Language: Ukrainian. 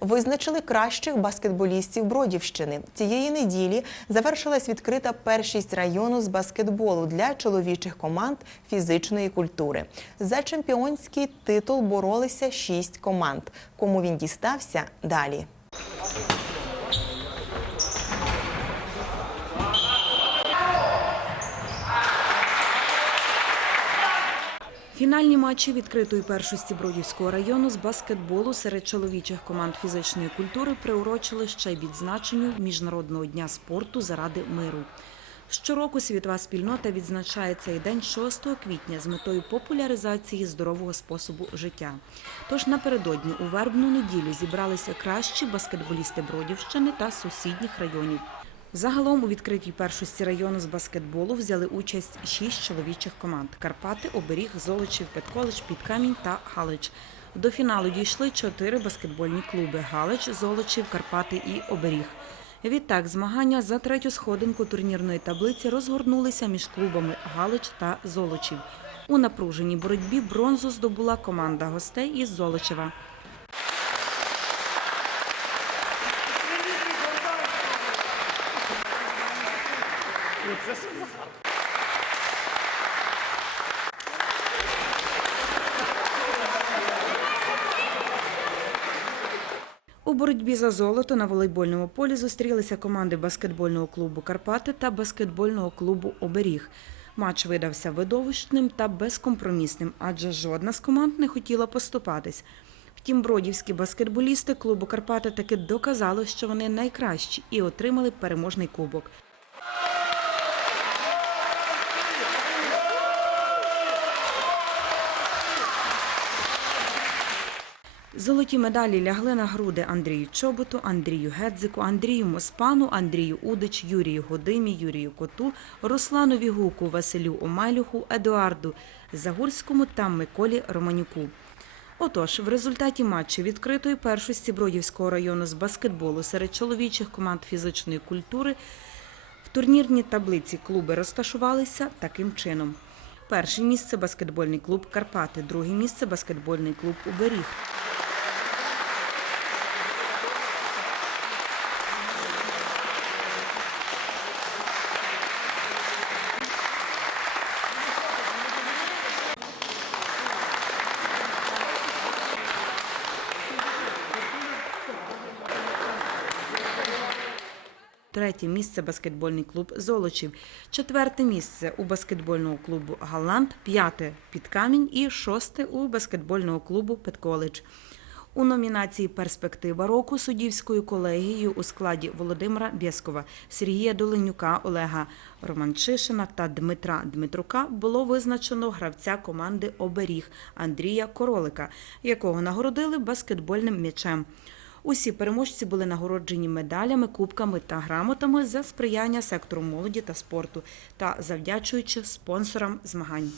Визначили кращих баскетболістів Бродівщини. Цієї неділі завершилась відкрита першість району з баскетболу для чоловічих команд фізичної культури. За чемпіонський титул боролися шість команд. Кому він дістався далі. Фінальні матчі відкритої першості Бродівського району з баскетболу серед чоловічих команд фізичної культури приурочили ще й відзначенню Міжнародного дня спорту заради миру. Щороку світова спільнота відзначає цей день 6 квітня з метою популяризації здорового способу життя. Тож напередодні у вербну неділю зібралися кращі баскетболісти Бродівщини та сусідніх районів. Загалом у відкритій першості району з баскетболу взяли участь шість чоловічих команд: Карпати, Оберіг, Золочів, Петколич, Підкамінь та Галич. До фіналу дійшли чотири баскетбольні клуби: Галич, Золочів, Карпати і Оберіг. Відтак змагання за третю сходинку турнірної таблиці розгорнулися між клубами Галич та Золочів. У напруженій боротьбі бронзу здобула команда гостей із Золочева. У боротьбі за золото на волейбольному полі зустрілися команди баскетбольного клубу Карпати та баскетбольного клубу Оберіг. Матч видався видовищним та безкомпромісним, адже жодна з команд не хотіла поступатись. Втім, бродівські баскетболісти клубу Карпати таки доказали, що вони найкращі і отримали переможний кубок. Золоті медалі лягли на груди Андрію Чоботу, Андрію Гедзику, Андрію Моспану, Андрію Удич, Юрію Годимі, Юрію Коту, Руслану Вігуку, Василю Омайлюху, Едуарду Загурському та Миколі Романюку. Отож, в результаті матчу відкритої першості Бродівського району з баскетболу серед чоловічих команд фізичної культури в турнірній таблиці клуби розташувалися таким чином. Перше місце баскетбольний клуб Карпати, друге місце баскетбольний клуб Уберіг. Третє місце баскетбольний клуб Золочів. Четверте місце у баскетбольного клубу Галант, п'яте Підкамінь і шосте у баскетбольного клубу Петколедж. У номінації Перспектива року суддівською колегією у складі Володимира Бєскова, Сергія Доленюка, Олега Романчишина та Дмитра Дмитрука було визначено гравця команди Оберіг Андрія Королика, якого нагородили баскетбольним м'ячем. Усі переможці були нагороджені медалями, кубками та грамотами за сприяння сектору молоді та спорту та завдячуючи спонсорам змагань.